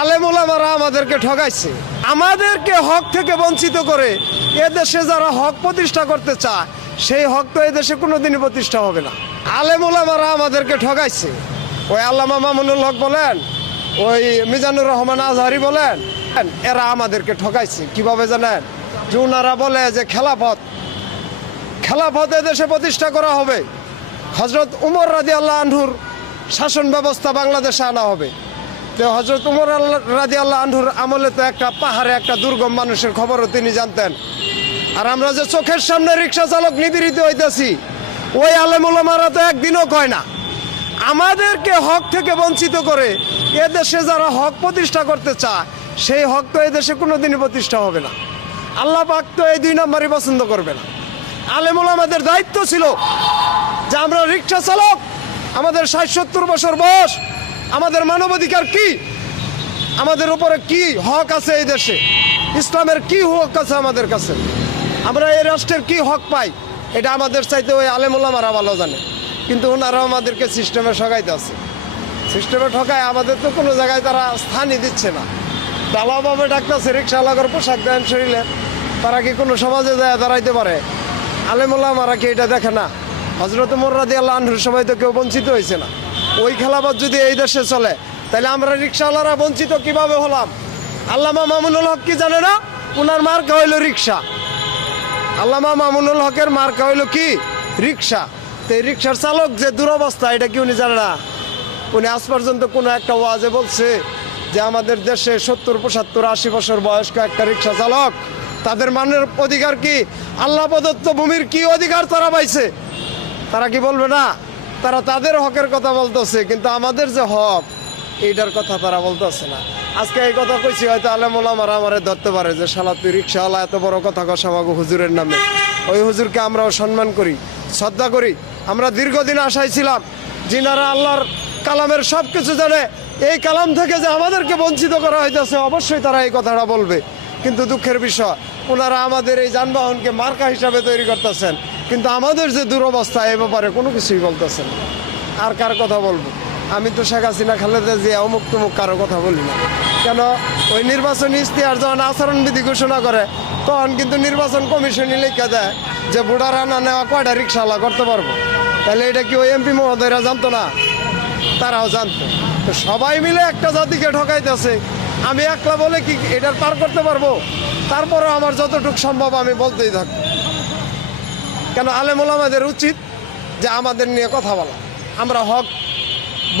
আলেমোলামারা আমাদেরকে ঠকাইছে আমাদেরকে হক থেকে বঞ্চিত করে এদেশে যারা হক প্রতিষ্ঠা করতে চায় সেই হক তো এদেশে কোনোদিনই প্রতিষ্ঠা হবে না আলেমোলামারা আমাদেরকে ঠকাইছে ওই আল্লামা মামুনুল হক বলেন ওই মিজানুর রহমান আজহারি বলেন এরা আমাদেরকে ঠকাইছে কিভাবে জানেন যে ওনারা বলে যে খেলাফত খেলাফত দেশে প্রতিষ্ঠা করা হবে হজরত উমর রাজি আল্লাহ আনহুর শাসন ব্যবস্থা বাংলাদেশে আনা হবে তো হজরত উমর আল্লাহ রাজি আল্লাহ আনহুর আমলে তো একটা পাহাড়ে একটা দুর্গম মানুষের খবরও তিনি জানতেন আর আমরা যে চোখের সামনে রিক্সা চালক নিবিড়িত হইতেছি ওই আলমারা তো একদিনও কয় না আমাদেরকে হক থেকে বঞ্চিত করে এদেশে যারা হক প্রতিষ্ঠা করতে চায় সেই হক তো এদেশে কোনো দিনই প্রতিষ্ঠা হবে না আল্লাহ পাক তো এই দুই নম্বরই পছন্দ করবে না আলেমুল আমাদের দায়িত্ব ছিল যে আমরা রিক্সা চালক আমাদের ষাট সত্তর বছর বয়স আমাদের মানবাধিকার কি আমাদের উপরে কি হক আছে এই দেশে ইসলামের কি হক আছে আমাদের কাছে আমরা এই রাষ্ট্রের কি হক পাই এটা আমাদের চাইতে ওই আলেমুল্লামারা ভালো জানে কিন্তু ওনারা আমাদেরকে সিস্টেমে ঠকাইতে আছে সিস্টেমে ঠকায় আমাদের তো কোনো জায়গায় তারা স্থানই দিচ্ছে না দালাভাবে ডাকতেছে রিক্সাওয়ালাগর পোশাক দেন শরীরে তারা কি কোনো সমাজে যায় দাঁড়াইতে পারে আলেমুল্লামারা কি এটা দেখে না হজরত মোর্রাদি আল্লাহ আনহুর সময় তো কেউ বঞ্চিত হয়েছে না ওই খেলাবাদ যদি এই দেশে চলে তাহলে আমরা রিক্সাওয়ালারা বঞ্চিত কিভাবে হলাম আল্লামা মামুনুল হক কি জানে না ওনার মার্কা হইল রিক্সা আল্লামা মামুনুল হকের মার্কা হইল কি রিক্সা তো এই রিক্সার চালক যে দুরবস্থা এটা কি উনি জানে না উনি আজ পর্যন্ত কোনো একটা ওয়াজে বলছে যে আমাদের দেশে সত্তর পঁচাত্তর আশি বছর বয়স্ক একটা রিক্সা চালক তাদের মানের অধিকার কি আল্লাহ প্রদত্ত ভূমির কি অধিকার তারা পাইছে তারা কি বলবে না তারা তাদের হকের কথা বলতেছে কিন্তু আমাদের যে হক এইটার কথা তারা বলতেছে না আজকে এই কথা কইছি হয়তো আলেমোলামারা আমারে ধরতে পারে যে শালা তুই রিক্সাওয়ালা এত বড় কথা কষামাগো হুজুরের নামে ওই হুজুরকে আমরাও সম্মান করি শ্রদ্ধা করি আমরা দীর্ঘদিন আশায় ছিলাম যিনারা আল্লাহর কালামের সব কিছু জানে এই কালাম থেকে যে আমাদেরকে বঞ্চিত করা হইতেছে অবশ্যই তারা এই কথাটা বলবে কিন্তু দুঃখের বিষয় ওনারা আমাদের এই যানবাহনকে মার্কা হিসাবে তৈরি করতেছেন কিন্তু আমাদের যে দুরবস্থা এ ব্যাপারে কোনো কিছুই বলতেছে না আর কার কথা বলবো আমি তো শেখ হাসিনা খালেদা যে অমুক তুমুক কারো কথা বলি না কেন ওই নির্বাচনী ইস্তিহার যখন আচরণবিধি ঘোষণা করে তখন কিন্তু নির্বাচন কমিশনই লেখা দেয় যে বুড়ারা না নেওয়া কয়টা রিক্সাওয়ালা করতে পারবো তাহলে এটা কি ওই এমপি মহোদয়রা জানতো না তারাও জানতো তো সবাই মিলে একটা জাতিকে ঠকাইতেছে আমি একলা বলে কি এটা পার করতে পারবো তারপরও আমার যতটুকু সম্ভব আমি বলতেই থাকবো কেন আলেমুল আমাদের উচিত যে আমাদের নিয়ে কথা বলা আমরা হক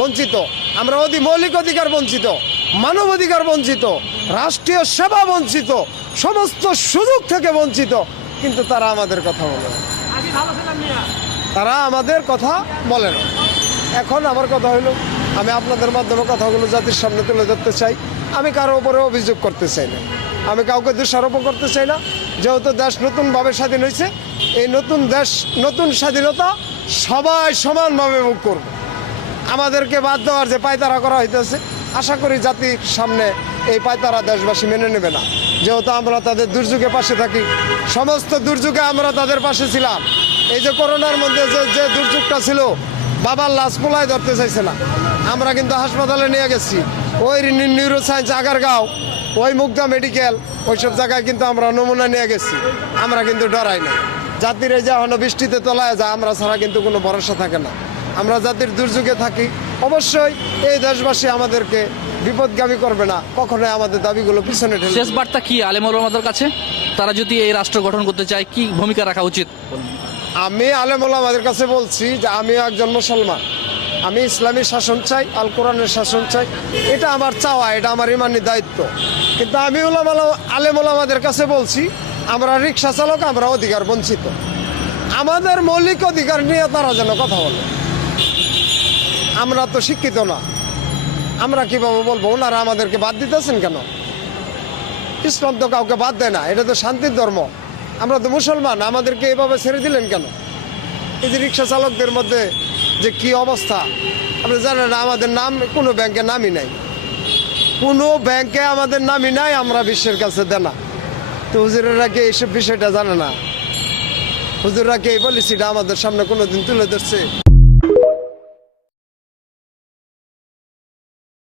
বঞ্চিত আমরা অতি মৌলিক অধিকার বঞ্চিত মানব অধিকার বঞ্চিত রাষ্ট্রীয় সেবা বঞ্চিত সমস্ত সুযোগ থেকে বঞ্চিত কিন্তু তারা আমাদের কথা বলে তারা আমাদের কথা বলে না এখন আমার কথা হলো আমি আপনাদের মাধ্যমে কথাগুলো জাতির সামনে তুলে ধরতে চাই আমি কারো উপরে অভিযোগ করতে চাই না আমি কাউকে দোষারোপ করতে চাই না যেহেতু দেশ নতুনভাবে স্বাধীন হয়েছে এই নতুন দেশ নতুন স্বাধীনতা সবাই সমানভাবে ভোগ করবে আমাদেরকে বাদ দেওয়ার যে পায়তারা করা হইতেছে আশা করি জাতির সামনে এই পায়তারা দেশবাসী মেনে নেবে না যেহেতু আমরা তাদের দুর্যোগে পাশে থাকি সমস্ত দুর্যোগে আমরা তাদের পাশে ছিলাম এই যে করোনার মধ্যে যে দুর্যোগটা ছিল বাবার লাশ পোলায় ধরতে চাইছে না আমরা কিন্তু হাসপাতালে নিয়ে গেছি ওই নিউরো সায়েন্স আগারগাঁও ওই মুগ্ধা মেডিকেল ওইসব জায়গায় কিন্তু আমরা নমুনা নিয়ে গেছি আমরা কিন্তু ডরাই না জাতির এই যে হলো বৃষ্টিতে তলায় যায় আমরা ছাড়া কিন্তু কোনো ভরসা থাকে না আমরা জাতির দুর্যোগে থাকি অবশ্যই এই দেশবাসী আমাদেরকে বিপদগামী করবে না কখনোই আমাদের দাবিগুলো পিছনে ঠেলে শেষ বার্তা কি আলেমুল আমাদের কাছে তারা যদি এই রাষ্ট্র গঠন করতে চায় কি ভূমিকা রাখা উচিত আমি আলেমুল আমাদের কাছে বলছি যে আমিও একজন মুসলমান আমি ইসলামী শাসন চাই আল কোরআনের শাসন চাই এটা আমার চাওয়া এটা আমার ইমানি দায়িত্ব কিন্তু আমি ওলামালা আলেম ওলামাদের কাছে বলছি আমরা রিক্সা চালক আমরা অধিকার বঞ্চিত আমাদের মৌলিক অধিকার নিয়ে তারা যেন কথা বলে আমরা তো শিক্ষিত না আমরা কিভাবে বলবো ওনারা আমাদেরকে বাদ দিতেছেন কেন ইসলাম তো কাউকে বাদ দেয় না এটা তো শান্তির ধর্ম আমরা তো মুসলমান আমাদেরকে এভাবে ছেড়ে দিলেন কেন এই যে রিক্সা চালকদের মধ্যে যে কি অবস্থা আপনি জানেন আমাদের নাম কোনো ব্যাংকে নামই নাই কোনো ব্যাংকে আমাদের নামই নাই আমরা বিশ্বের কাছে দেনা তো হুজুরেরা কি এইসব বিষয়টা জানে না হুজুররা কি এই পলিসিটা আমাদের সামনে কোনো দিন তুলে ধরছে